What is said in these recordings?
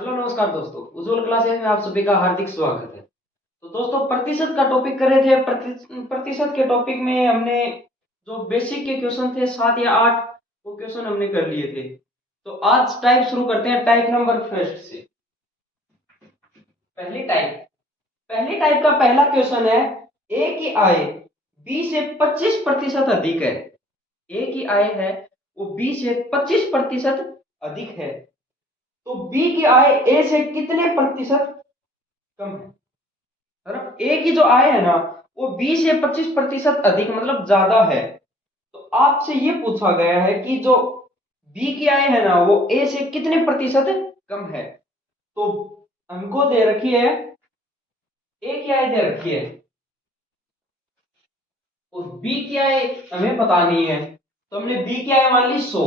Hello नमस्कार दोस्तों, उज्जवल classes में आप सभी का हार्दिक स्वागत है। तो दोस्तों प्रतिशत का टॉपिक कर रहे थे। प्रतिशत के टॉपिक में हमने जो बेसिक के क्वेश्चन थे 7 या 8 वो क्वेश्चन हमने कर लिए थे। तो आज टाइप शुरू करते हैं टाइप नंबर फर्स्ट से। पहली टाइप का पहला क्वेश्चन है, ए की आय बी से 25% अधिक है। ए की आय है वो बी से 25% अधिक है, तो बी की आय ए से कितने प्रतिशत कम है। मतलब ए की जो आय है ना वो बी से 25% अधिक मतलब ज्यादा है। तो आपसे ये पूछा गया है कि जो बी की आय है ना वो ए से कितने प्रतिशत कम है। तो हमको दे रखी है, ए की आय दे रखी है और बी की आय हमें पता नहीं है, तो हमने बी की आय मान ली 100।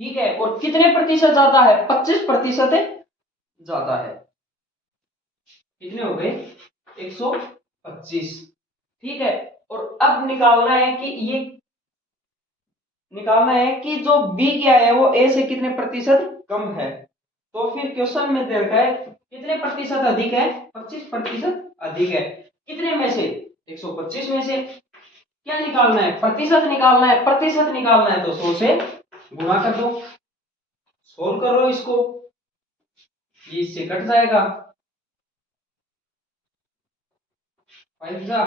ठीक है, और कितने प्रतिशत ज्यादा है, 25% ज्यादा है। कितने हो गए, 125। ठीक है, और अब निकालना है कि जो बी की आय है वो ए से कितने प्रतिशत कम है। तो फिर क्वेश्चन में दे रखा है कितने प्रतिशत अधिक है, 25% अधिक है। कितने में से, 125 में से। क्या निकालना है, प्रतिशत निकालना है। प्रतिशत निकालना है तो 100 से गुणा कर दो, सोल्व करो इसको, ये इससे कट जाएगा 5 का,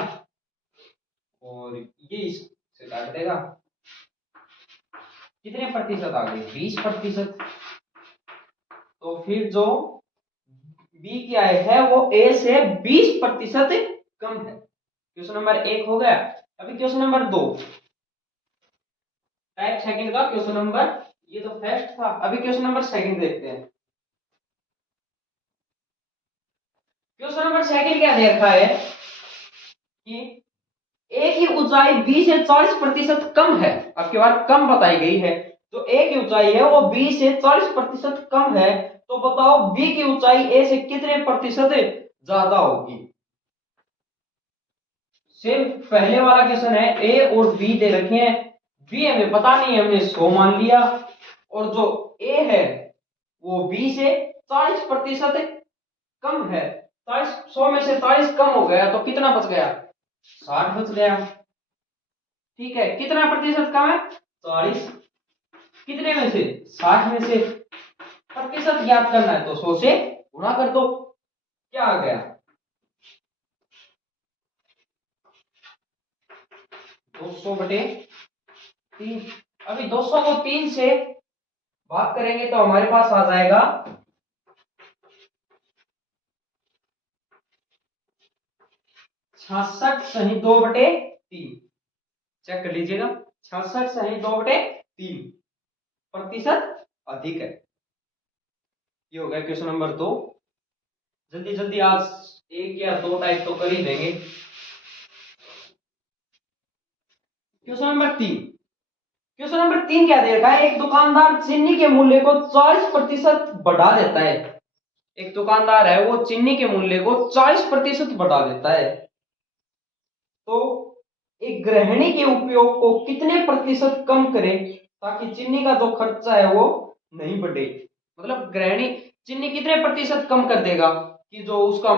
और ये इससे काट देगा। कितने प्रतिशत आ गए, 20%। तो फिर जो बी की आय है वो ए से 20% कम है। क्वेश्चन नंबर 1 हो गया। अभी क्वेश्चन नंबर 2, टाइप सेकंड का क्वेश्चन नंबर, ये तो फर्स्ट था। अभी क्वेश्चन नंबर सेकंड देखते हैं। क्वेश्चन नंबर सेकंड क्या दे रखा है कि ए की ऊंचाई बी से 40% कम है। अब की बार कम बताई गई है, तो ए की ऊंचाई है वो बी से 40% कम है। तो बताओ बी की ऊंचाई ए से कितने प्रतिशत ज्यादा होगी। सेम पहले वाला क्वेश्चन है, ए और बी दे रखे हैं। बी हमें पता नहीं है, हमने 100 मान लिया, और जो ए है वो बी से 40% कम है। 40, 100 में से 40 कम हो गया तो कितना बच गया, 60 बच गया। ठीक है, कितना प्रतिशत कम है, 40। कितने में से, 60 में से। प्रतिशत ज्ञात करना है तो 100 से गुणा कर दो। क्या आ गया, 200/3। अभी 200 को 3 से भाग करेंगे तो हमारे पास आ जाएगा 66 सही 2/3। चेक कर लीजिएगा, 66 सही 2/3 प्रतिशत अधिक है। ये हो गया क्वेश्चन नंबर 2। जल्दी जल्दी आज 1 या 2 टाइप तो कर ही देंगे। क्वेश्चन नंबर 3, क्वेश्चन नंबर 3 क्या दे रखा है, एक दुकानदार चीनी के मूल्य को 40% बढ़ा देता है। एक दुकानदार है वो चीनी के मूल्य को 40% बढ़ा देता है, तो एक गृहिणी के उपयोग को कितने प्रतिशत कम करे ताकि चीनी का जो खर्चा है वो नहीं बढ़े। मतलब गृहिणी चीनी कितने प्रतिशत कम कर देगा कि जो उसका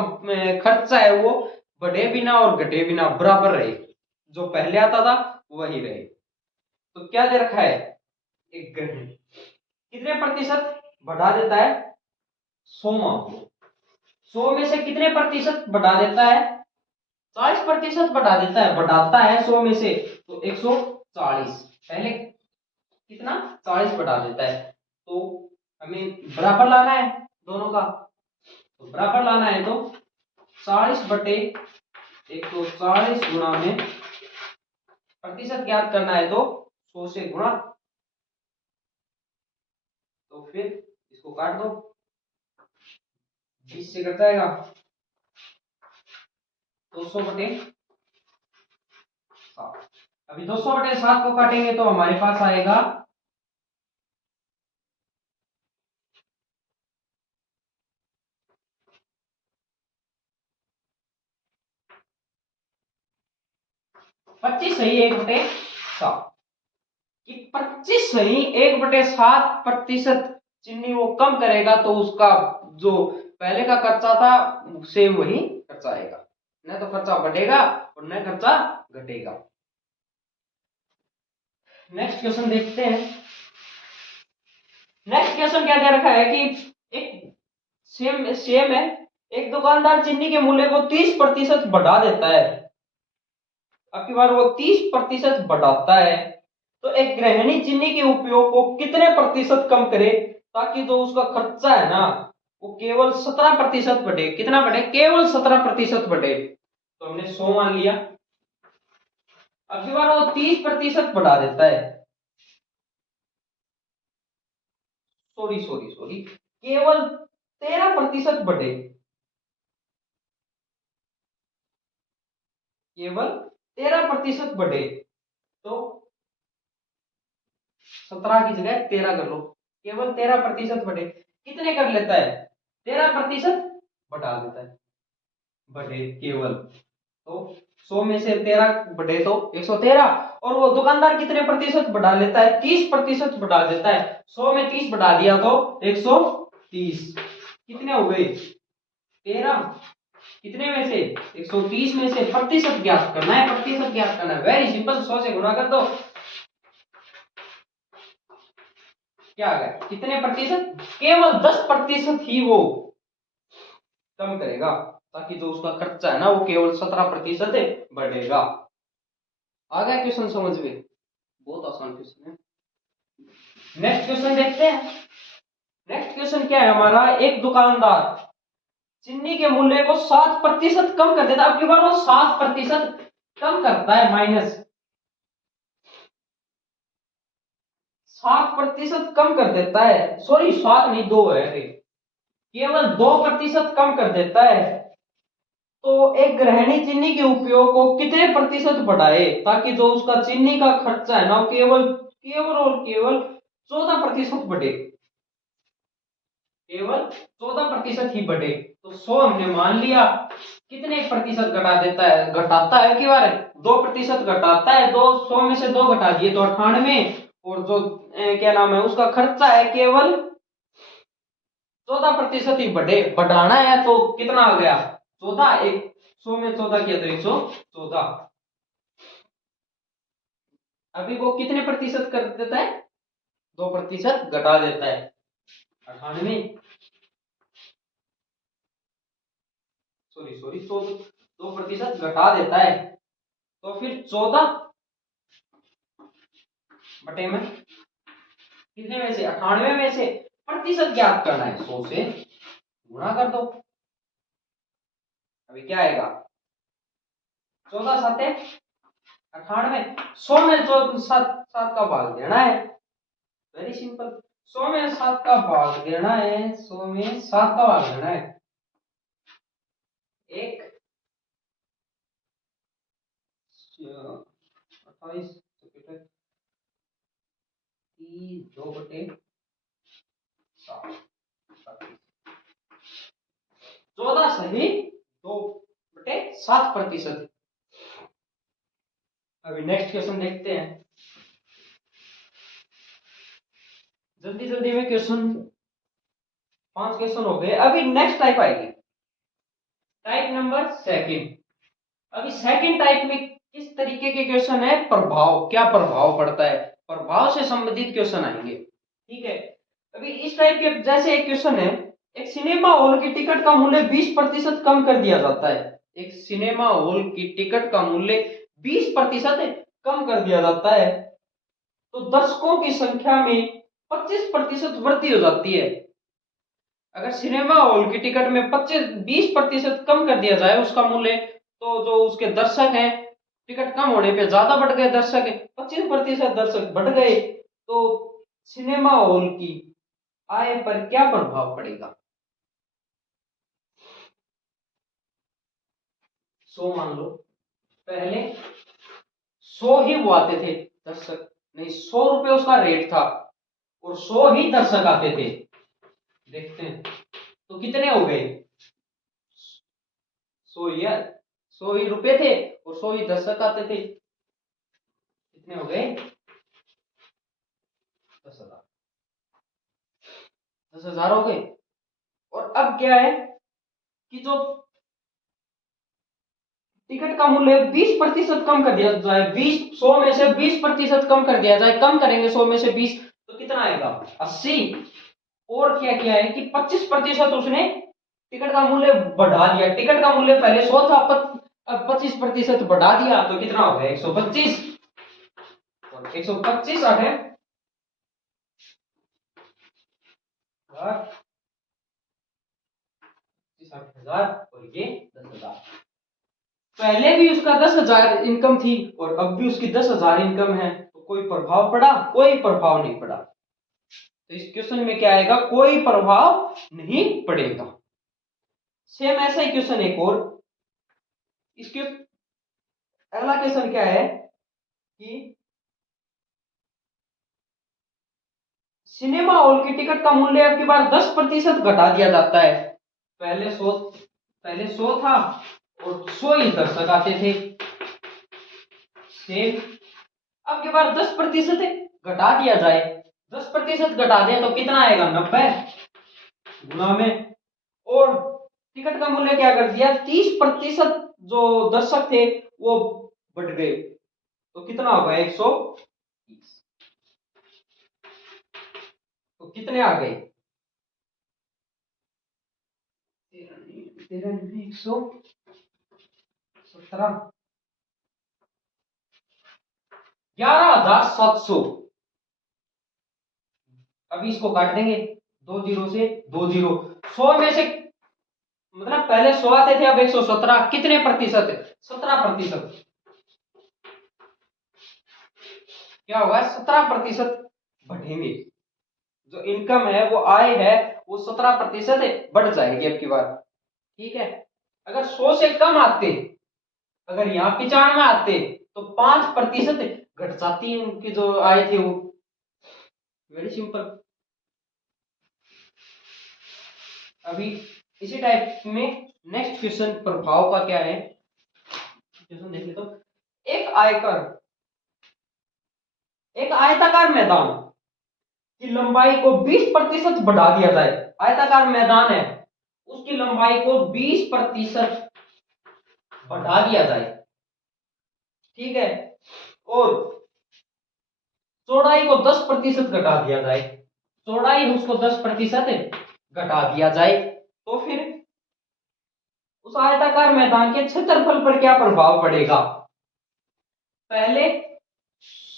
खर्चा है वो बढ़े बिना और घटे बिना बराबर रहे, जो पहले आता था वही रहे। तो क्या दे रखा है, एक गृहिणी कितने प्रतिशत बढ़ा देता है, 100 मान लो। 100 में से कितने प्रतिशत बढ़ा देता है, 40% बढ़ा देता है, बढ़ाता है 100 में से तो 140। पहले कितना, 40 बढ़ा देता है। तो हमें बराबर लाना है दोनों का, तो बराबर लाना है तो 40/140 गुणा में प्रतिशत ज्ञात करना है तो 100 से गुणा। तो फिर इसको काट दो, 20 से कट जाएगा 200/7। अभी 200/7 को काटेंगे तो हमारे पास आएगा 25 सही 1/7 कि 25 सही 1/7 प्रतिशत चीनी वो कम करेगा तो उसका जो पहले का खर्चा था सेम वही खर्चा आएगा, न तो खर्चा बढ़ेगा और न खर्चा घटेगा। नेक्स्ट क्वेश्चन देखते हैं। नेक्स्ट क्वेश्चन क्या दे रखा है कि एक सेम सेम है, एक दुकानदार चीनी के मूल्य को 30% बढ़ा देता है। अब की बार वो 30% बढ़ाता है, तो एक गृहिणी चीनी के उपयोग को कितने प्रतिशत कम करे ताकि जो उसका खर्चा है ना वो केवल 17% बढ़े। कितना बढ़े? केवल 17% बढ़े। तो हमने 100 मान लिया। अब की बार वो 30% बढ़ा देता है, सॉरी सॉरी सॉरी, केवल 13% बढ़े, केवल 13% बढ़े। तो 17 की जगह 13 कर लो, केवल 13% बढ़े। कितने कर लेता है? 13% बढ़ा देता है, बढ़े केवल। तो 100 में से 13 बढ़े तो 113। और वो दुकानदार कितने प्रतिशत बढ़ा लेता है? 30% बढ़ा देता है। 100 में 30 बढ़ा दिया तो 130। कितने हो गए? 13। कितने में से? 130 में से प्रतिशत ज्ञात करना है, प्रतिशत ज्ञात करना है। वेरी सिंपल, 100 से गुणा कर दो। क्या आ गया? कितने प्रतिशत? केवल 10% ही वो कम करेगा ताकि जो उसका खर्चा है ना वो केवल 17% बढ़ेगा। आ गया क्वेश्चन समझ में? बहुत आसान क्वेश्चन है। नेक्स्ट क्वेश्चन देखते हैं। नेक्स्ट क्वेश्चन क्या है हमारा? एक दुकानदार चीनी के मूल्य को 7% कम कर देता है। अब की बार वो 7% कम करता है, माइनस 7% कम कर देता है। सॉरी 7 नहीं 2 है, केवल 2% कम कर देता है। तो एक गृहिणी चीनी के उपयोग को कितने प्रतिशत बढ़ाए ताकि जो उसका चीनी का खर्चा है ना केवल केवल और केवल 14% बढ़े, केवल 14% ही बढ़े। तो 100 हमने मान लिया। कितने प्रतिशत घटा देता है? घटाता है कि बार 2% घटाता है। 100 में से 2 घटा दिए तो 98। और जो क्या नाम है उसका खर्चा है केवल 14% ही बढ़े, बढ़ाना है तो कितना आ गया? 14। एक 100 में 14 किया तो 114। अभी वो कितने प्रतिशत कर देता है? 2% घटा देता है, 98। सॉरी सॉरी, 2% घटा देता है। तो फिर 14 बटे में कितने में से? 98 में से प्रतिशत ज्ञात करना है, 100 से गुणा कर दो। अभी क्या आएगा? 14 7 98। 100 में जो 7 का भाग देना है। वेरी सिंपल, 100 में 7 का भाग देना है, 100 में 7 का भाग देना है। एक 28 2 बटे 14 सही 2/7%। अभी नेक्स्ट क्वेश्चन देखते हैं। जल्दी जल्दी में क्वेश्चन, 5 क्वेश्चन हो गए। अभी नेक्स्ट टाइप आएगी, टाइप नंबर सेकंड। अभी सेकंड टाइप में किस तरीके के क्वेश्चन है? प्रभाव, क्या प्रभाव पड़ता है, प्रभाव से संबंधित क्वेश्चन आएंगे। ठीक है। अभी इस टाइप के जैसे एक क्वेश्चन है, एक सिनेमा हॉल की टिकट का मूल्य 20% कम कर दिया जाता है। एक सिनेमा हॉल की टिकट का मूल्य 20% कम कर दिया जाता है, तो दर्शकों की संख्या में 25% वृद्धि हो जाती है। अगर सिनेमा हॉल की टिकट में 20% कम कर दिया जाए उसका मूल्य, तो जो उसके दर्शक हैं, टिकट कम होने पे ज्यादा बढ़ गए दर्शक, 25% दर्शक बढ़ गए, तो सिनेमा हॉल की आय पर क्या प्रभाव पड़ेगा? 100 मान लो, पहले 100 ही वो आते थे दर्शक, नहीं 100 रुपए उसका रेट था और 100 ही दर्शक आते थे। देखते हैं तो कितने हो गए? 100 ही रुपए थे और 100 ही दर्शक आते थे। कितने हो गए? 10,000। 10,000 हो गए। और अब क्या है कि जो टिकट का मूल्य 20% कम कर दिया जाए, 100 में से 20% कम कर दिया जाए, कम करेंगे 100 में से 20, तो कितना आएगा? 80। और क्या किया है कि 25% उसने टिकट का मूल्य बढ़ा दिया। टिकट का मूल्य पहले 100 था, अब 25% बढ़ा दिया, तो कितना हो गया? 125। और 125 आ गए 60,000 और ये 10,000। पहले भी उसका 10,000 इनकम थी और अब भी उसकी 10,000 इनकम है, तो कोई प्रभाव पड़ा? कोई प्रभाव नहीं पड़ा। तो इस क्वेश्चन में क्या आएगा? कोई प्रभाव नहीं पड़ेगा। सेम ऐसा ही क्वेश्चन एक और, इसके अगला क्वेश्चन क्या है कि सिनेमा हॉल की टिकट का मूल्य अब की बार 10% घटा दिया जाता है। पहले 100 था और 100 ही दर्शक आते थे। सेम अब की बार 10% घटा दिया जाए, 10% घटा दिया तो कितना आएगा? 90 गुना में। और टिकट का मूल्य क्या कर दिया? 30% जो दर्शक थे वो बढ़ गए, तो कितना होगा? 130। तो कितने आ गए? 117, 11,700। अभी इसको काट देंगे, 2 जीरो से 2 जीरो। 100 में से मतलब पहले 100 आते थे, अब 117, कितने प्रतिशत है? 17%। क्या होगा? 17% बढ़ेंगे। जो इनकम है, वो आय है, वो 17% बढ़ जाएगी अब की बार। ठीक है। अगर 100 से कम आते, अगर यहाँ 95 आते, तो 5% घट जाती है उनकी जो आय थी वो। Very simple. अभी इसी टाइप में नेक्स्ट क्वेश्चन प्रभाव का क्या है, क्वेश्चन देख लेते हो। एक आयताकार मैदान की लंबाई को 20% बढ़ा दिया जाए। आयताकार मैदान है, उसकी लंबाई को 20% बढ़ा दिया जाए। ठीक है। और चौड़ाई को 10% घटा दिया जाए, चौड़ाई उसको 10% घटा दिया जाए, तो फिर उस आयताकार मैदान के क्षेत्रफल पर क्या प्रभाव पड़ेगा? पहले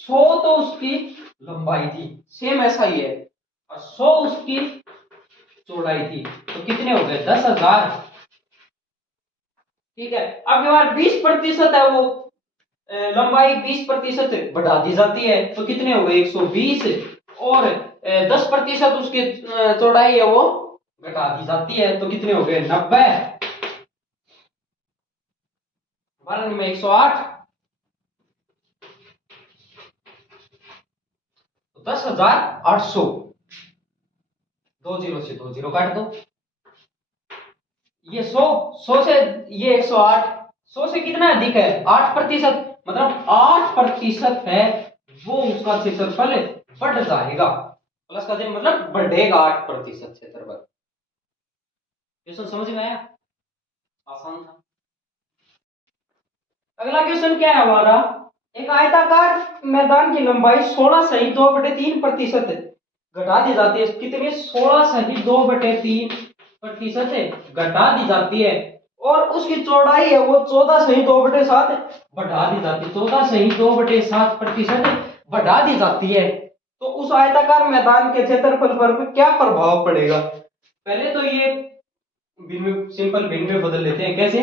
100 तो उसकी लंबाई थी, सेम ऐसा ही है, और 100 उसकी चौड़ाई थी, तो कितने हो गए? 10,000। ठीक है। अब बार 20% है वो लंबाई 20% बढ़ा दी जाती है, तो कितने हो गए? 120। और 10% उसकी चौड़ाई है वो घटा दी जाती है, तो कितने हो गए? 90। 12 में 108, तो 10,800। 2 जीरो से 2 जीरो काट दो। ये 100 से ये 108, 100 से कितना अधिक है? 8%, मतलब 8% है वो उसका क्षेत्रफल बढ़ जाएगा। प्लस का मतलब बढ़ेगा 8% क्षेत्रफल। क्वेश्चन समझ में आया? आसान था। अगला क्वेश्चन क्या है हमारा? एक आयताकार मैदान की लंबाई 16 सही 2/3% घटा दी जाती है। कितने? 16 सही 2/3% घटा दी जाती है। और उसकी चौड़ाई है वो 14 सही 2/7 बढ़ा दी जाती है, 14 सही 2/7% बढ़ा दी जाती है। तो उस आयताकार मैदान के क्षेत्रफल पर क्या प्रभाव पड़ेगा? पहले तो ये सिंपल भिन्न में बदल लेते हैं। कैसे?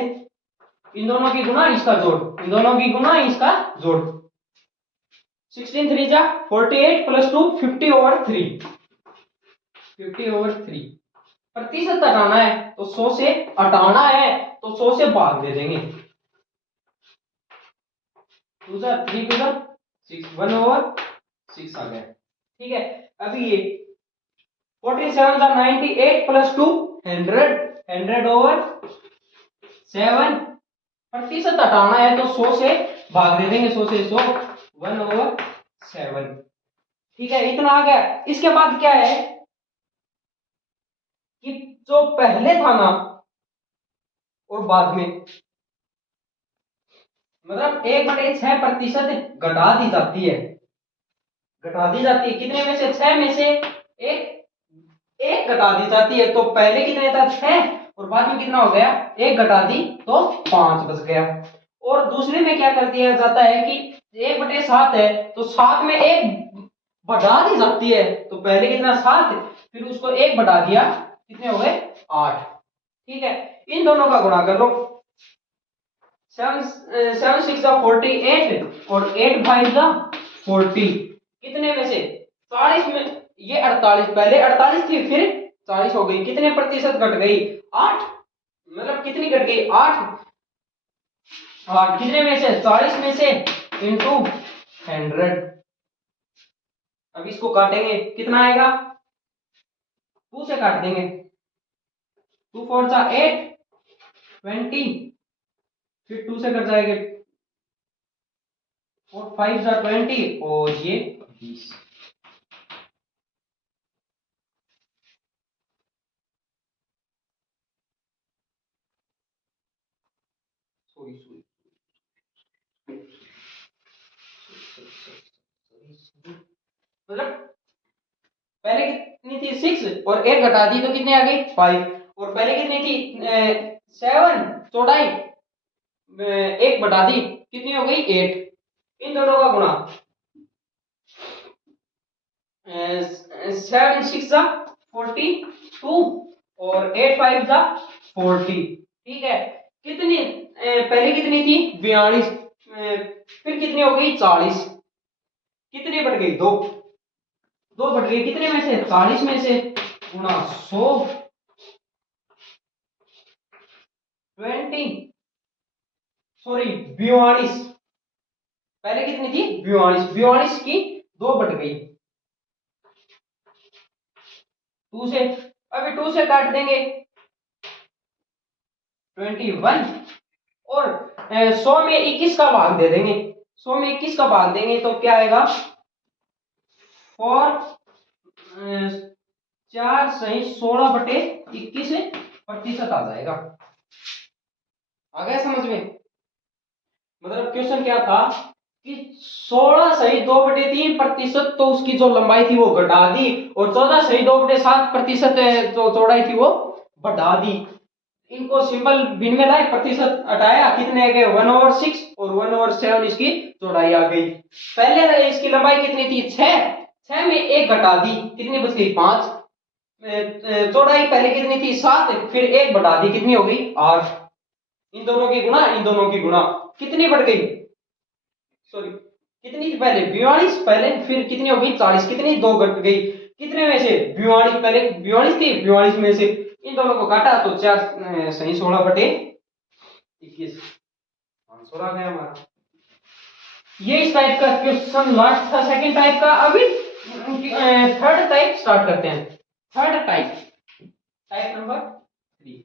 इन दोनों की गुना इसका जोड़, इन दोनों की गुना इसका जोड़। 16 3 जा 48 प्लस 2 50/3, 50/3। प्रतिशत हटाना है तो 100 से हटाना है, तो 100 से भाग दे देंगे। 2 जा 3 2 जा 6, 1/6 आ गया। ठीक है। अभी ये 47 जा 98 प्लस 2 100, 100/7। प्रतिशत हटाना है तो 100 से भाग दे देंगे, 100 से 100, 1/7। ठीक है, इतना आ गया। इसके बाद क्या है जो पहले था ना और बाद में, मतलब 1/6% घटा दी जाती है, घटा दी जाती है। कितने में से? 6 में से एक एक घटा दी जाती है। तो पहले कितने था? 6, और बाद में कितना हो गया? एक घटा दी तो 5 बच गया। और दूसरे में क्या कर दिया जाता है कि 1/7 है तो 7 में एक बढ़ा दी जाती है। तो पहले कितना? 7, फिर उसको एक बढ़ा दिया, कितने हो गए? 8। ठीक है, इन दोनों का गुणा कर लो। 7 6 48 और 8 5 40। कितने में से? 40 में। ये 48, पहले 48 थी फिर 40 हो गई। कितने प्रतिशत घट गई? 8। मतलब कितनी घट गई? 8। 8 कितने में से? 40 में से इंटू 100। अब इसको काटेंगे, कितना आएगा? 2 से काट देंगे। 2 4 जा 8 20, फिर 2 से कट जाएंगे, और 5 जा 20, और ये 20। सॉरी सॉरी, मतलब पहले कितनी थी? 6, और एक घटा दी तो कितने आ गई? 5। और पहले कितनी थी? 7 चौड़ाई, एक बढ़ा दी, कितनी हो गई? 8। इन दोनों का गुणा, 7 6 जा 42, और 8 5 जा 40। ठीक है, कितनी पहले कितनी थी? 42, फिर कितनी हो गई? 40। कितनी बढ़ गई? 2। 2 बढ़ गई, कितने में से? 40 में से, गुणा 100 20, सॉरी 42। पहले कितनी थी? 42। 42 की 2 बढ़ गई 2 से। अभी 2 से काट देंगे, 21। और 100 में 21 का भाग दे देंगे। 100 में 21 का भाग देंगे तो क्या आएगा? 4 4 सही 16/21 प्रतिशत आ जाएगा। आ गया समझ में? मतलब क्वेश्चन क्या था कि 16 सही 2/3% तो उसकी जो लंबाई थी वो घटा दी, और 14 सही 2/7% जो चौड़ाई थी वो बढ़ा दी। इनको सिंपल भिन्न में लाए, प्रतिशत हटाया, कितने आ गए? 1/6, और 1/7 इसकी चौड़ाई आ गई। पहले इसकी लंबाई कितनी थी? 6, 6 में एक घटा दी, कितनी बच गई? 5। चौड़ाई पहले कितनी थी? 7, फिर एक बढ़ा दी, कितनी हो गई? 8। इन दोनों की गुणा, इन दोनों की गुणा, कितनी बढ़ गई? सॉरी, कितनी थी पहले? 42 पहले, फिर कितनी हो गई? 40। कितनी? 2 घट गई। कितने में से? 42 पहले 42 थी, 42 में से इन दोनों को काटा तो 4 सही 16/21 आंसर आ गया हमारा। ये इस टाइप का क्वेश्चन लास्ट था, सेकंड टाइप का। अभी थर्ड टाइप स्टार्ट करते हैं। Third type, type number 3।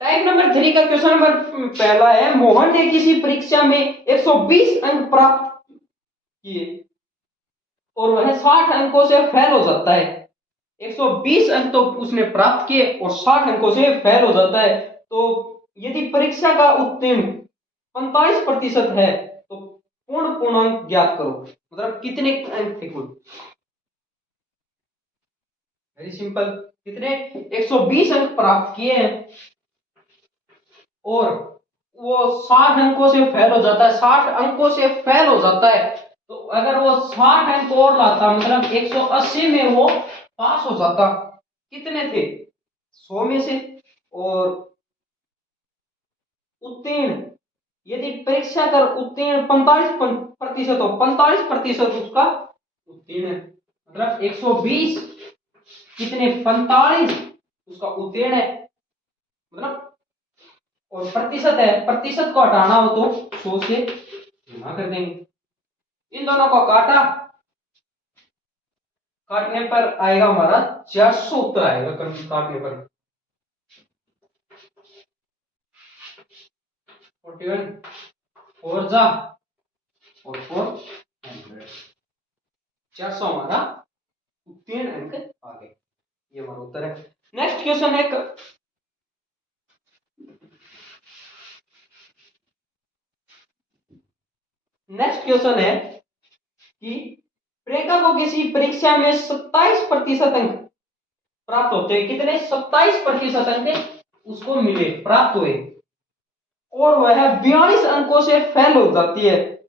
Type number 3 का क्वेश्चन नंबर पहला है, मोहन ने किसी परीक्षा में 120 अंक प्राप्त किए और वह 60 अंकों से फेल हो जाता है। 120 अंक तो उसने प्राप्त किए और 60 अंकों से फेल हो जाता है। तो यदि परीक्षा का उत्तीर्ण 45% है तो पूर्ण पूर्णांक ज्ञात करो। मतलब कितने अंक थे कुल? वेरी सिंपल, कितने? 120 अंक प्राप्त किए हैं और वो 60 अंकों से फेल हो जाता है। 60 अंकों से फेल हो जाता है, तो अगर वो 60 अंक और लाता, मतलब 180 में वो पास हो जाता। कितने थे? 100 में से। और उत्तीर्ण, यदि परीक्षा कर उत्तीर्ण 45% हो, 45% उसका उत्तीर्ण है। मतलब 120 कितने? 45 उसका उत्तीर्ण है। मतलब, और प्रतिशत है, प्रतिशत को हटाना हो तो 100 से गुणा कर देंगे। इन दोनों को काटा, काटने पर आएगा हमारा 400 उत्तर आएगा काटने पर। 41 4 जा और 400, 400 हमारा उत्तीर्ण अंक आ गए। ये हमारा उत्तर है। नेक्स्ट क्वेश्चन है नेक्स्ट क्वेश्चन है कि प्रियंका को किसी परीक्षा में 27% अंक प्राप्त होते हैं। कितने? 27% अंक उसको मिले, प्राप्त हुए, और वह 42 अंकों से फेल हो जाती है।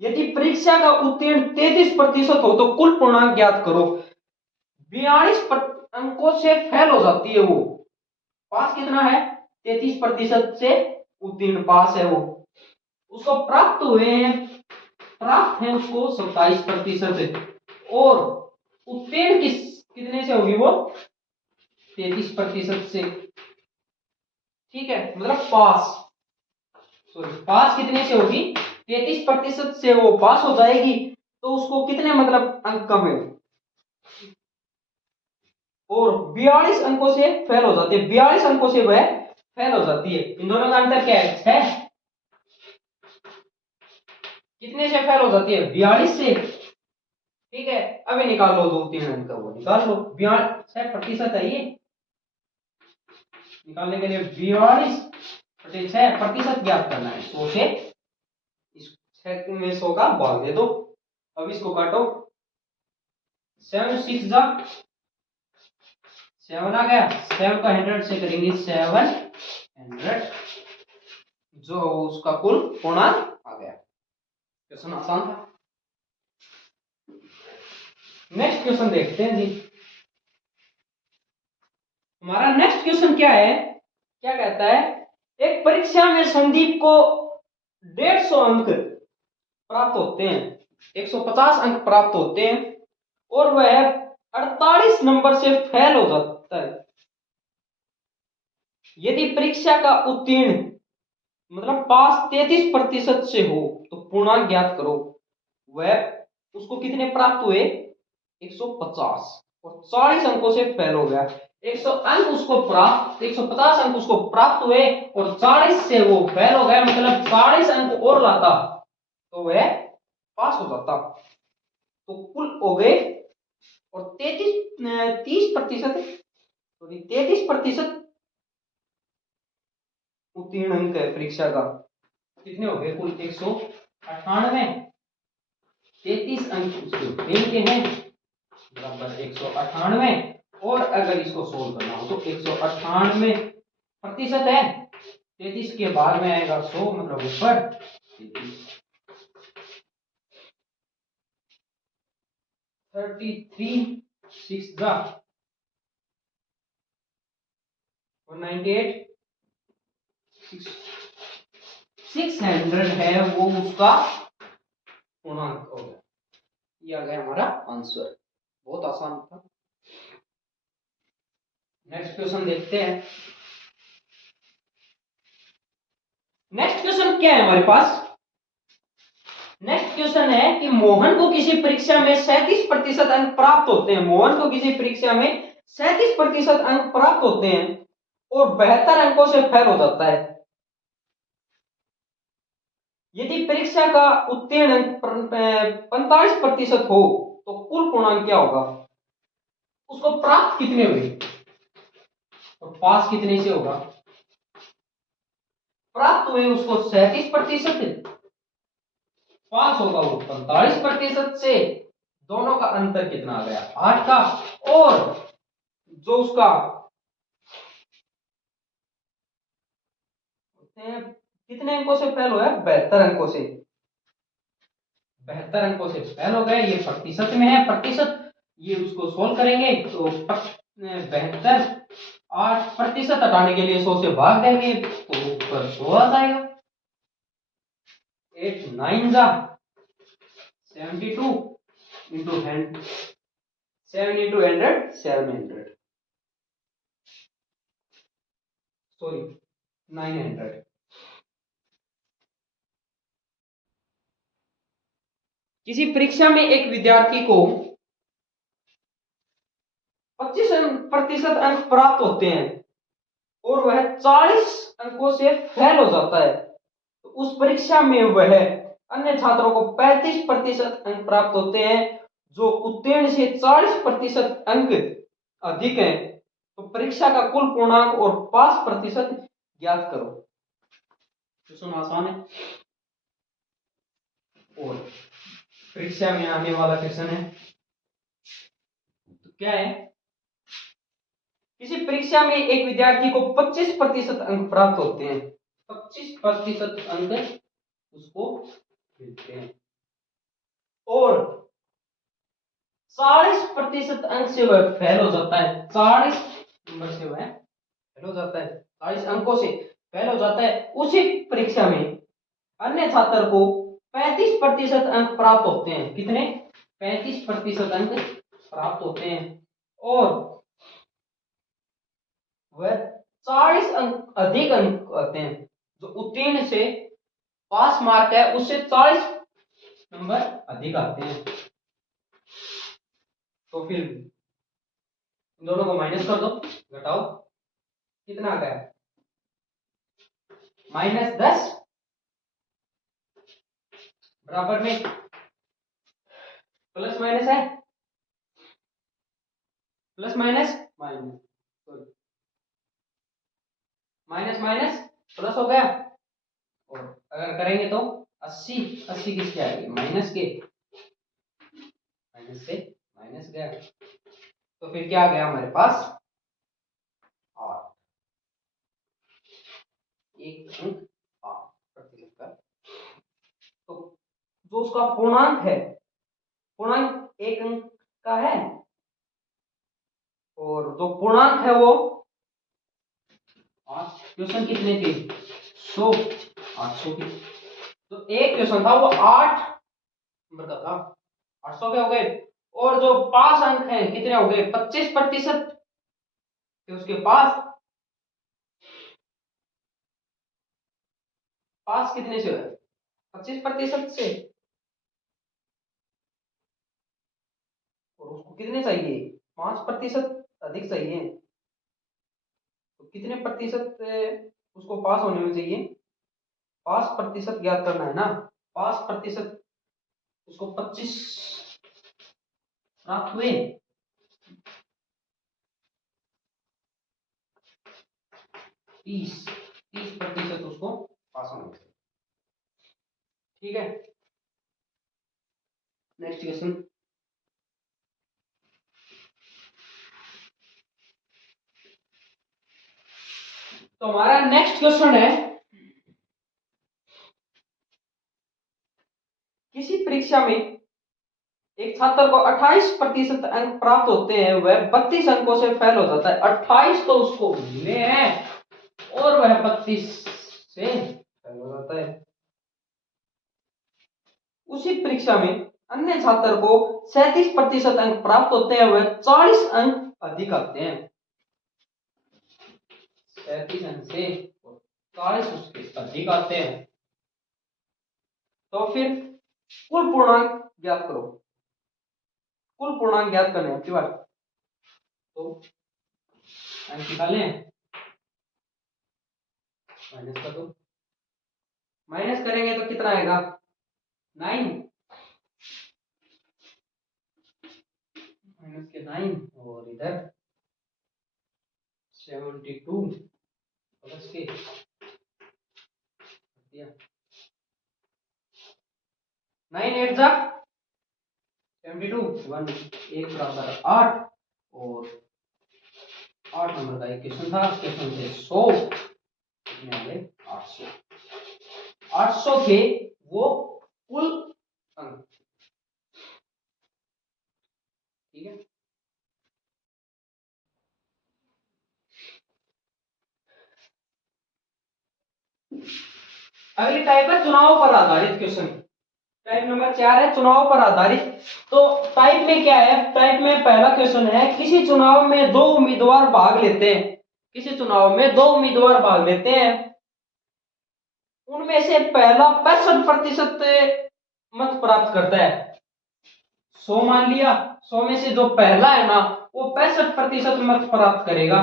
यदि परीक्षा का उत्तीर्ण 33% हो तो कुल पूर्णांक ज्ञात करो। 42 अंकों से फेल हो जाती है वो, पास कितना है? 33% से उत्तीर्ण पास है वो, उसको प्राप्त हुए हैं, प्राप्त है उसको 27%, और उत्तीर्ण कितने से होगी वो? 33% से। ठीक है, मतलब पास, सॉरी, पास कितने से होगी? 33% से वो पास हो जाएगी, तो उसको कितने मतलब अंक कम है? और 42 अंकों से फेल हो जाती है, 42 अंकों से वह फेल हो जाती है। इन दोनों का अंतर क्या है? 6। कितने से फेल हो जाती है? 42 से। ठीक है, अभी निकाल लो, 2 3 अंक का वो निकाल लो। 6% है ये, निकालने के लिए 42/6 ज्ञात करना है। 100 से इस 6 में 100 का भाग दे दो। अब इसको काटो, 7 6 जा 7 आ गया, 7 का 100 से करेंगे 700, जो उसका कुल पूर्णांक आ गया। क्वेश्चन आसान था। नेक्स्ट क्वेश्चन देखते हैं जी। हमारा नेक्स्ट क्वेश्चन क्या है? क्या कहता है? एक परीक्षा में संदीप को 150 अंक प्राप्त होते हैं, 150 अंक प्राप्त होते हैं, और वह 48 नंबर से फेल हो जाता है। यदि परीक्षा का उत्तीर्ण मतलब पास 33% से हो तो पूर्णांक ज्ञात करो। वह उसको कितने प्राप्त हुए? 150, और 40 अंकों से फेल हो गया। 100 अंक उसको प्राप्त, 150 अंक उसको प्राप्त हुए, और 40 से वो फेल हो गया, मतलब 40 अंक और लाता तो वह पास हो जाता। तो कुल हो गए, और 30% सॉरी 33% उत्तीर्ण अंक है परीक्षा का। कितने हो गए कुल? 198, 33 अंक उसके फेल के हैं, बराबर 198, और अगर इसको सोल्व करना हो तो 198% है, 33 के बाद में आएगा 100, मतलब ऊपर 33 6 जा 198, 600 है वो उसका पूर्णांक हो गया। ये आ गया हमारा आंसर। बहुत आसान था। नेक्स्ट क्वेश्चन देखते हैं। नेक्स्ट क्वेश्चन क्या है हमारे पास? नेक्स्ट क्वेश्चन है कि मोहन को किसी परीक्षा में 37% अंक प्राप्त होते हैं। मोहन को किसी परीक्षा में 37% अंक प्राप्त होते हैं, और 72 अंकों से फेल हो जाता है। यदि परीक्षा का उत्तीर्ण अंक 45% हो तो कुल पूर्णांक क्या होगा? उसको प्राप्त कितने हुए, और पास कितने से होगा? प्राप्त हुए उसको 37%, पास होगा वो 45% से। दोनों का अंतर कितना आ गया? 8 का। और जो उसका कितने अंकों से फेल हुआ है? 72 अंकों से। 72 अंकों से फेल हो गए। ये प्रतिशत में है, प्रतिशत, ये उसको सोल्व करेंगे तो 72, 8% हटाने के लिए 100 से भाग देंगे तो ऊपर 100 आ जाएगा। 8 9 जा 72 इंटू 100, 7 इंटू 100 700, सॉरी 900। किसी परीक्षा में एक विद्यार्थी को 25% अंक प्राप्त होते हैं, और वह 40 अंकों से फेल हो जाता है, तो उस परीक्षा में वह अन्य छात्रों को 35% अंक प्राप्त होते हैं, जो उत्तीर्ण से 40% अंक अधिक है। तो परीक्षा का कुल पूर्णांक और पास प्रतिशत ज्ञात करो। तो सुनो, आसान है। और परीक्षा में आने वाला क्वेश्चन है, तो क्या है, किसी परीक्षा में एक विद्यार्थी को 25% अंक प्राप्त होते हैं, 25% अंक उसको मिलते हैं, और 40% अंक से वह फेल हो जाता है, 40 नंबर से वह फेल हो जाता है, 40 अंकों से फेल हो जाता है। उसी परीक्षा में अन्य छात्र को 35% अंक प्राप्त होते हैं। कितने? 35% अंक प्राप्त होते हैं, और वह 40 अंक अधिक अंक आते हैं। जो उत्तीर्ण से पास मार्क है उससे 40 नंबर अधिक आते हैं। तो फिर इन दोनों को माइनस कर दो, घटाओ, कितना आ गया? -10 बराबर में प्लस माइनस है, plus minus minus, minus minus plus हो गया, और अगर करेंगे तो 80, 80 किसके आएगी? माइनस के, माइनस से माइनस गया, तो फिर क्या आ गया हमारे पास? 8, एक अंक 8% का। तो जो उसका पूर्णांक है, पूर्णांक एक अंक का है, और जो पूर्णांक है वो 8, क्वेश्चन कितने थे? 100, 800 की। तो एक क्वेश्चन था वो 8 नंबर का था, 800 के हो गए, और जो पास अंक है कितने हो गए? 25% थे उसके पास। पास कितने से है? 25% से, और उसको कितने चाहिए? 5% अधिक चाहिए। तो कितने प्रतिशत उसको पास होने में चाहिए? 5% ज्ञात करना है ना, 5% उसको 25 प्राप्त हुए, 30% उसको पास होना चाहिए। ठीक है, नेक्स्ट क्वेश्चन। तो हमारा नेक्स्ट क्वेश्चन है, किसी परीक्षा में एक छात्र को 28% अंक प्राप्त होते हैं, वह 32 अंकों से फेल हो जाता है। 28 तो उसको मिले हैं, और वह 32 से फेल हो जाता है। उसी परीक्षा में अन्य छात्र को 37% अंक प्राप्त होते हैं, वह 40 अंक अधिक आते हैं। 37 अंक से 40 उसके अधिक आते हैं। तो फिर कुल पूर्णांक ज्ञात करो, कुल पूर्णांक ज्ञात करने की बात। तो अंक निकालने, माइनस कर दो, माइनस करेंगे तो कितना आएगा? 9, माइनस के 9, और इधर 72 प्लस के 9 8 जा 72, 1 1 बराबर 8, और 8 नंबर का एक क्वेश्चन था, क्वेश्चन थे 100, कितने आ गए? 800, 800 थे वो कुल अंक। ठीक है, अगली टाइप है चुनाव पर आधारित क्वेश्चन। टाइप नंबर 4 है चुनाव पर आधारित। तो टाइप में क्या है? टाइप में पहला क्वेश्चन है, किसी चुनाव में दो उम्मीदवार भाग लेते हैं, किसी चुनाव में दो उम्मीदवार भाग लेते हैं, उनमें से पहला 65% मत प्राप्त करता है। 100 मान लिया, 100 में से जो पहला है ना वो 65% मत प्राप्त करेगा,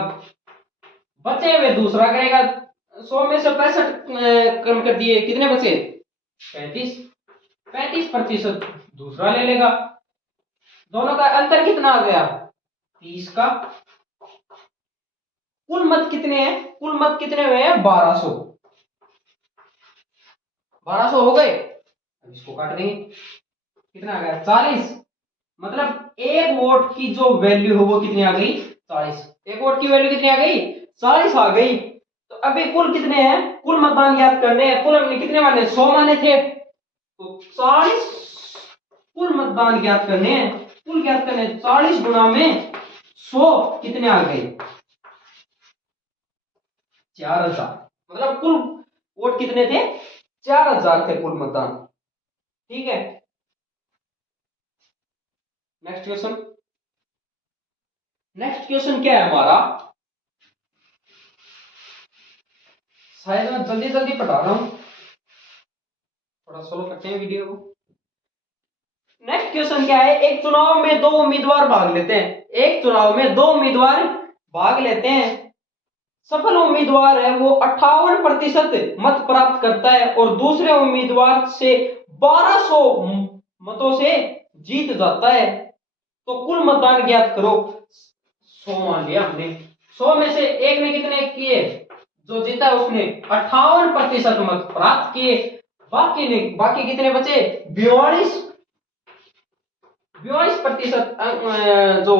बचे हुए दूसरा करेगा। 100 में से 65 कम कर दिए, कितने बचे? 35, 35% दूसरा ले लेगा। दोनों का अंतर कितना आ गया? 30 का। कुल मत कितने हैं? कुल मत कितने हुए हैं? 1200, 1200 हो गए। अब इसको काट देंगे, कितना आ गया 40। मतलब एक वोट की जो वैल्यू है वो कितनी आ गई 40। एक वोट की वैल्यू कितनी आ गई 40 आ गई। तो अभी कुल कितने हैं, कुल मतदान याद करने हैं। कुल हमने कितने माने 100 माने थे, तो 40 कुल मतदान ज्ञात करने हैं। कुल ज्ञात करने 40 गुणा में 100 कितने आ गए 4000। मतलब कुल वोट कितने थे 4000 थे कुल मतदान। ठीक है, नेक्स्ट क्वेश्चन। नेक्स्ट क्वेश्चन क्या है हमारा, शायद मैं जल्दी जल्दी पढ़ा रहा हूं, थोड़ा स्लो करते हैं वीडियो को। नेक्स्ट क्वेश्चन क्या है, एक चुनाव में दो उम्मीदवार भाग लेते हैं। एक चुनाव में दो उम्मीदवार भाग लेते हैं। सफल उम्मीदवार है वो 58% मत प्राप्त करता है और दूसरे उम्मीदवार से 1200 मतों से जीत जाता है। तो कुल मतदान ज्ञात करो। 100 मान लिया हमने, 100 में से एक ने कितने किए, जो जीता उसने 58% मत प्राप्त किए, बाकी कितने बचे 42% जो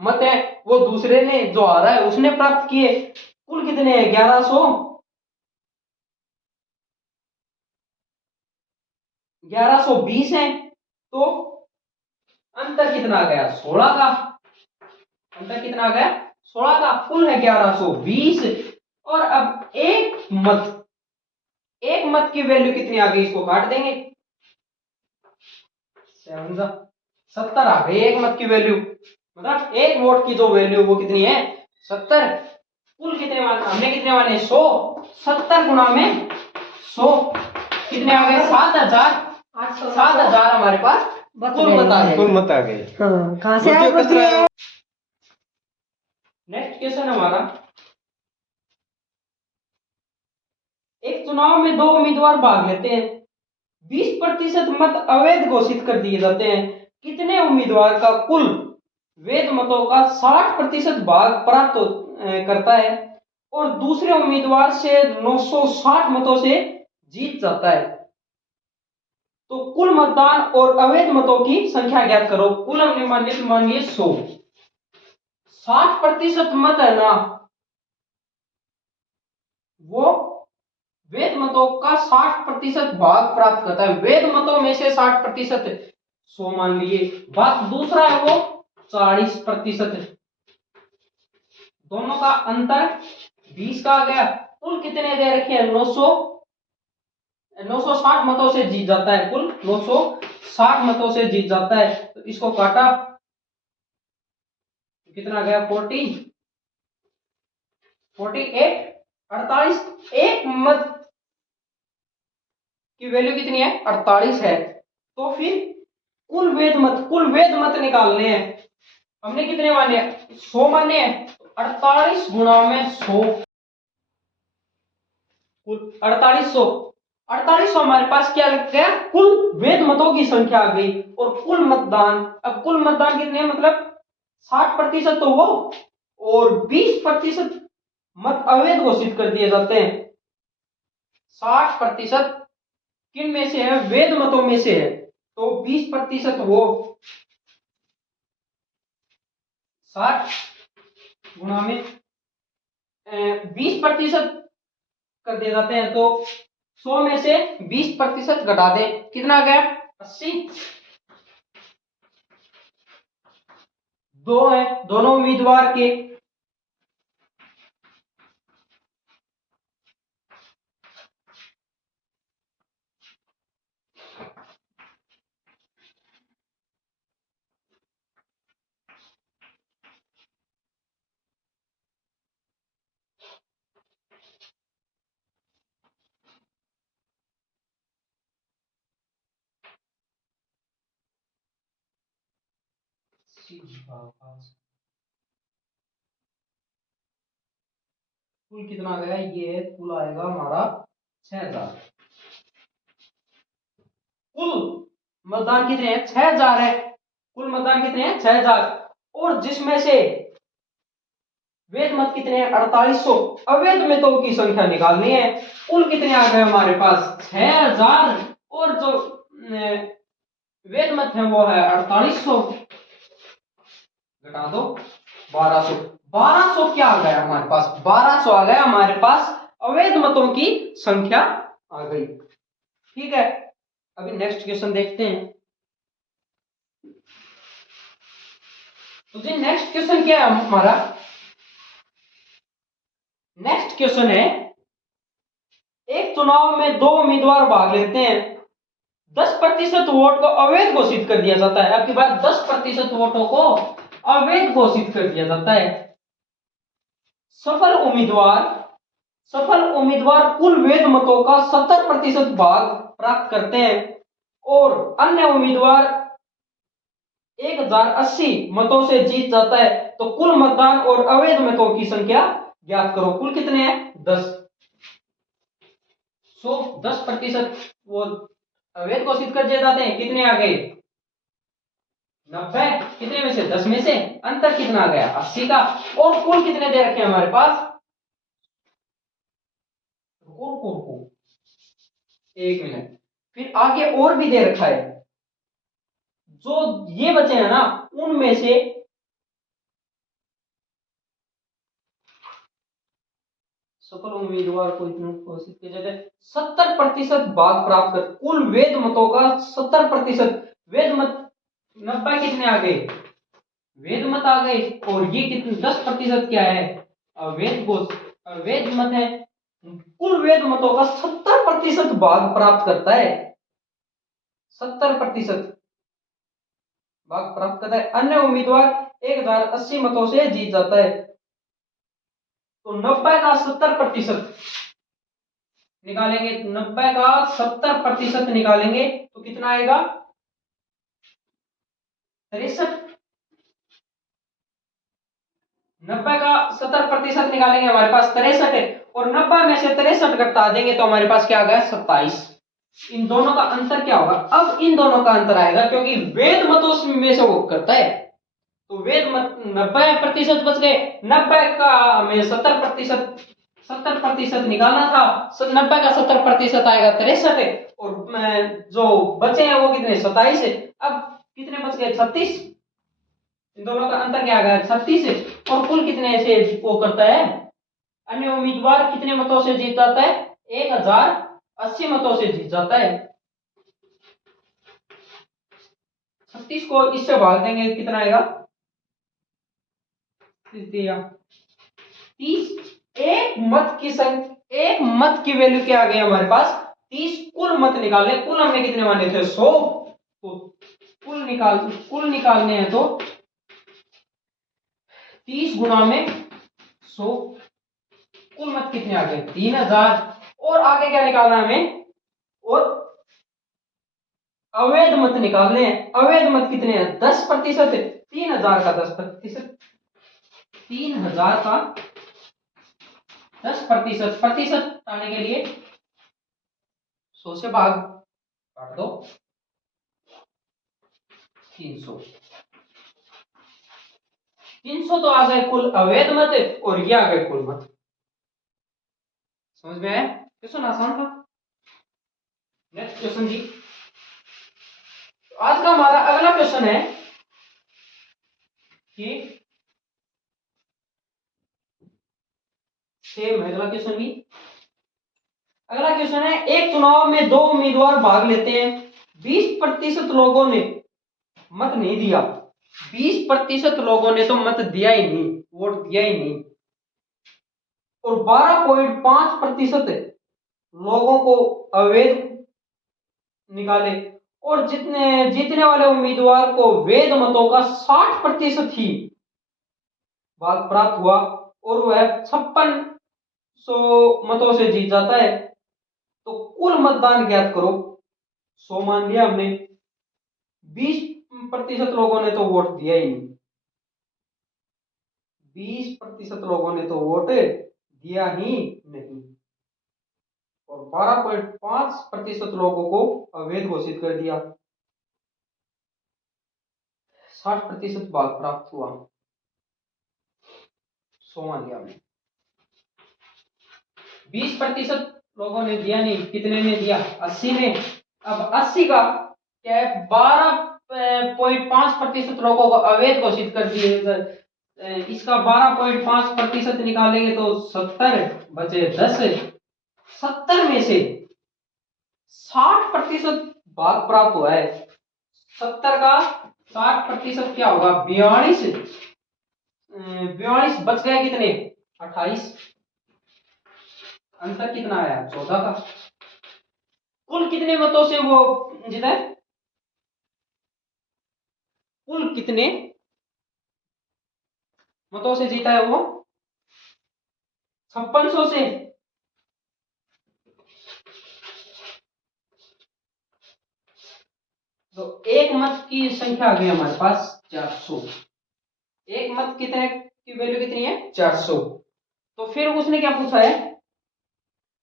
मत है वो दूसरे ने जो हारा है उसने प्राप्त किए। कुल कितने हैं 1120 है। तो अंतर कितना आ गया 16 का। अंतर कितना आ गया 16 का। कुल है 1120। और अब एक मत की वैल्यू कितनी आ गई, इसको काट देंगे, 70 आ गई एक मत की वैल्यू। मतलब एक वोट की जो वैल्यू वो कितनी है 70। कुल कितने मान, हमने कितने माने 100। 70 गुणा में 100 कितने आ गए 7000। 7000 हमारे पास कुल मत आ गए। कुल मत आ गए। हाँ, कहाँ से आया? नेक्स्ट क्वेश्चन हमारा, एक चुनाव में दो उम्मीदवार भाग लेते हैं। 20% मत अवैध घोषित कर दिए जाते हैं। कितने उम्मीदवार का कुल वैध मतों का 60% भाग प्राप्त करता है और दूसरे उम्मीदवार से 960 मतों से जीत जाता है। तो कुल मतदान और अवैध मतों की संख्या ज्ञात करो। कुल हमने मान लिए 100। 60% मत है ना, वो वैध मतों का 60% भाग प्राप्त करता है। वैध मतों में से 60%, 100 मान लिए। बात दूसरा है वो 40%। दोनों का अंतर 20 का आ गया। कुल कितने दे रखे हैं 960 मतों से जीत जाता है। कुल 960 मतों से जीत जाता है। तो इसको काटा, कितना गया 48, 48। एक मत की वैल्यू कितनी है 48 है। तो फिर कुल वेद मत निकालने हैं। हमने कितने माने 100 माने हैं। 48 गुणा में 100, कुल 4800 हमारे पास क्या लग गया, कुल वेद मतों की संख्या आ गई। और कुल मतदान, अब कुल मतदान कितने हैं, मतलब 60% तो वो और 20% मत अवैध घोषित कर दिए जाते हैं। 60% किन में से है, वेद मतों में से है। तो 20% वो 60 गुणा में 20% कर दिए जाते हैं। तो 100 में से 20% घटा दे, कितना आ गया 80। दो है दोनों उम्मीदवार के, कुल कितना आ गया, ये कुल आएगा हमारा 6000। कुल मतदान कितने हैं 6000 है। कुल मतदान कितने हैं 6000। और जिसमें से वेद मत कितने हैं 4800। अवैध मतों की संख्या निकालनी है। कुल कितने आ गए हमारे पास 6000। और जो वेद मत है वो है 4800, घटा दो 1200। 1200 क्या आ गया हमारे पास? 1200 आ गया हमारे पास, अवैध मतों की संख्या आ गई। ठीक है, अभी नेक्स्ट क्वेश्चन देखते हैं। तो जी नेक्स्ट क्वेश्चन क्या है हमारा? नेक्स्ट क्वेश्चन है, एक चुनाव में दो उम्मीदवार भाग लेते हैं, 10% वोट को अवैध घोषित कर दिया जाता है। अब की बात 10% वोटों को अवैध घोषित कर दिया जाता है। सफल उम्मीदवार कुल वैध मतों का 70% भाग प्राप्त करते हैं और अन्य उम्मीदवार 1080 मतों से जीत जाता है। तो कुल मतदान और अवैध मतों की संख्या ज्ञात करो। कुल कितने हैं? 10। 10% वो अवैध घोषित कर दिए जाते हैं। कितने आ गए? 90। कितने में से? 10 में से। अंतर कितना आ गया? 80 का। और कुल कितने दे रखे हैं हमारे पास? रुको 1 मिनट, फिर आगे और भी दे रखा है। जो ये बचे हैं ना, उनमें से सफल उम्मीदवार को इतना घोषित किया जाता है, 70% भाग प्राप्त कर कुल वैध मतों का 70%। वैध मत 90 कितने आ गए? वैध मत आ गए। और ये कितने? 10% क्या है? अवैध मत है। कुल वैध मतों का 70% भाग प्राप्त करता है। 70% भाग प्राप्त करता है। अन्य उम्मीदवार 1080 मतों से जीत जाता है। तो 90 का 70% निकालेंगे, 90 का 70% निकालेंगे तो कितना आएगा? 63। 90 का 70% निकालेंगे, हमारे पास 63 है। और 90 में से 63 घटा देंगे तो हमारे पास क्या आ गया? 27। इन दोनों का अंतर क्या होगा? अब इन दोनों का अंतर आएगा, क्योंकि वेद मतों में से वो करता है। तो वेद मत 90% बच गए। 90 का हमें 70% निकालना था। 90 का 70% आएगा 63। और जो बचे हैं वो कितने? 27 है। अब कितने बच गए? 36। इन दोनों का अंतर क्या आ गया? 36 है। और कुल कितने से वो करता है? अन्य उम्मीदवार कितने मतों से जीत जाता है? 1080 मतों से जीत जाता है। 36 को इससे भाग देंगे, कितना आएगा? 30। एक मत की वैल्यू क्या आ गई हमारे पास? 30। कुल मत निकालने, कुल हमने कितने माने थे? 100। तो कुल निकालने हैं तो 30 गुणा में 100। कुल मत कितने आ गए? 3000। और आगे क्या निकालना है हमें? और अवैध मत निकालने हैं। अवैध मत कितने हैं? 10% है। 3000 का 10%। 3000 का 10%। प्रतिशत आने के लिए 100 से भाग काट दो, 300। 300 तो आ गए कुल अवैध मत, और ये आ गए कुल मत। समझ में आया? क्वेश्चन आसान था। नेक्स्ट क्वेश्चन जी। आज का हमारा अगला क्वेश्चन है कि सेम है अगला क्वेश्चन भी। अगला क्वेश्चन है, एक चुनाव में दो उम्मीदवार भाग लेते हैं, 20% लोगों ने मत नहीं दिया। 20% लोगों ने तो मत दिया ही नहीं, वोट दिया ही नहीं। और 12.5% लोगों को अवैध निकाले। और जितने जीतने वाले उम्मीदवार को वैध मतों का 60% ही भाग प्राप्त हुआ और वह 5600 मतों से जीत जाता है। तो कुल मतदान ज्ञात करो। 100 मान लिया हमने। 20% लोगों ने तो वोट दिया ही नहीं। 20% लोगों ने तो वोट दिया ही नहीं। और 12.5% लोगों को अवैध घोषित कर दिया। 60% भाग प्राप्त हुआ। 100 मान लिया हमने। 20% लोगों ने दिया नहीं, कितने ने दिया? 80 ने। अब 80 का क्या है 12.5% लोगों को अवैध घोषित कर दिए। इसका 12.5% निकालेंगे तो 70 बचे 10। 70 में से 60% भाग प्राप्त हुआ है। 70 का 60% क्या होगा? 42। 42 बच गए कितने? 28। अंतर कितना आया? 14 का। कुल कितने मतों से वो जीता है? कुल कितने मतों से जीता है वो? 5600 से। तो एक मत की संख्या आ गई हमारे पास 400। एक मत कितने की वैल्यू कितनी है? 400। तो फिर उसने क्या पूछा है?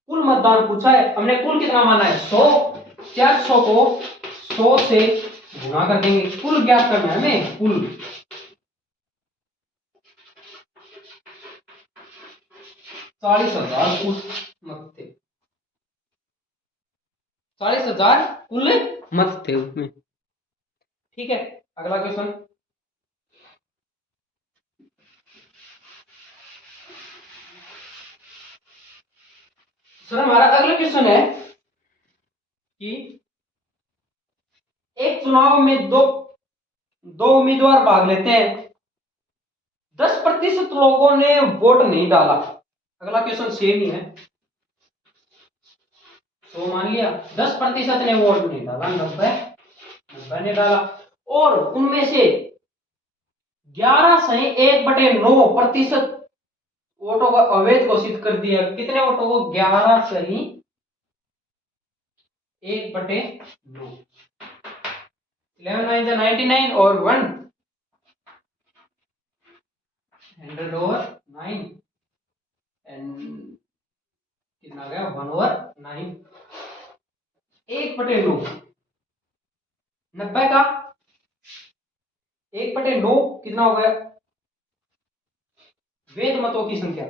कुल मतदान पूछा है। हमने कुल कितना माना है? 100। 400 को 100 से गुणा कर देंगे। कुल ज्ञात करना है हमें। कुल 40,000 कुल मत थे। 40,000 कुल मत थे उसमें। ठीक है, अगला क्वेश्चन। सर हमारा अगला क्वेश्चन है कि एक चुनाव में दो उम्मीदवार भाग लेते हैं। 10% लोगों ने वोट नहीं डाला। अगला क्वेश्चन सेम ही है। तो मान लिया 10% ने वोट नहीं डाला, 90 ने डाला, और उनमें से 11/1/9% वोटों को अवैध घोषित कर दिया। कितने वोटों को? 11/1/9। 11 9 99 और 1 100/9 एंड कितना गया? 1/9। 1/9 90 का 1/9 कितना हो गया? वैध मतों की संख्या।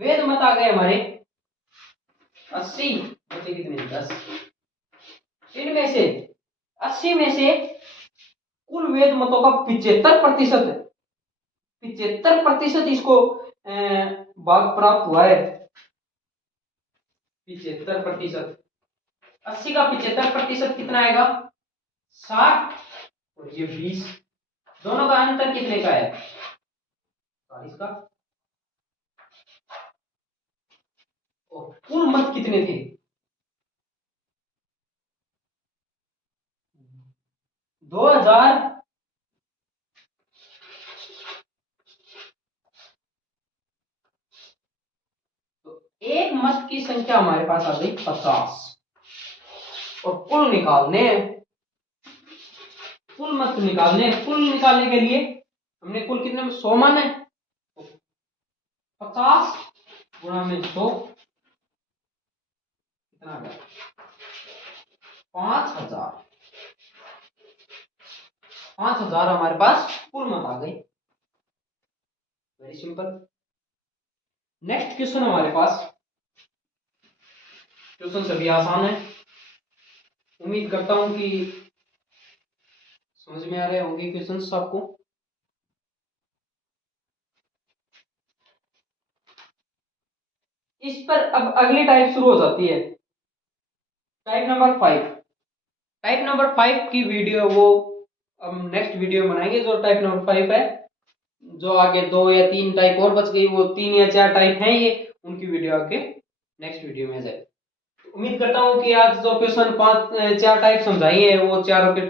वैध मत आ गए हमारे 80। बचे कितने? 10। इनमें से 80 में से कुल वैध मतों का 75% इसको भाग प्राप्त हुआ है। 75%। 80 का 75% कितना आएगा? 60। और ये 20। दोनों का अंतर कितने का है? 40 का। और कुल मत कितने थे? 2000। तो एक मत की संख्या हमारे पास आ गई 50। और कुल निकालने कुल निकालने के लिए हमने कुल कितने में 100 माना है। 50 गुणा में 100 कितना आ गया? 5000। 5000 हमारे पास कुल मत आ गए। Very simple. नेक्स्ट क्वेश्चन हमारे पास। क्वेश्चन सभी आसान है। उम्मीद करता हूं कि समझ में आ रहे होंगे क्वेश्चंस आपको। इस पर अब अगली टाइप शुरू हो जाती है। Type number 5। टाइप नंबर 5 की वीडियो वो हम नेक्स्ट वीडियो में बनाएंगे। जो टाइप नंबर 5 है, जो आगे 2 या 3 टाइप और बच गई, वो 3 या 4 टाइप हैं ये, उनकी वीडियो आगे नेक्स्ट वीडियो में जाए। उम्मीद करता हूँ कि आज जो क्वेश्चन 4 टाइप समझाई है, वो चारों के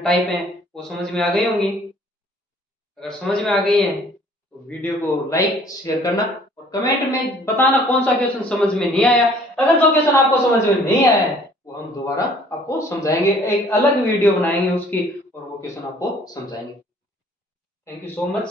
टाइप हैं वो समझ में आ गई होंगी। अगर समझ में आ गई है तो वीडियो को लाइक शेयर करना और कमेंट में बताना कौन सा क्वेश्चन समझ में नहीं आया। अगर जो क्वेश्चन आपको समझ में नहीं आया है वो हम दोबारा आपको समझाएंगे, एक अलग वीडियो बनाएंगे उसकी, और वो क्वेश्चन आपको समझाएंगे। Thank you so much.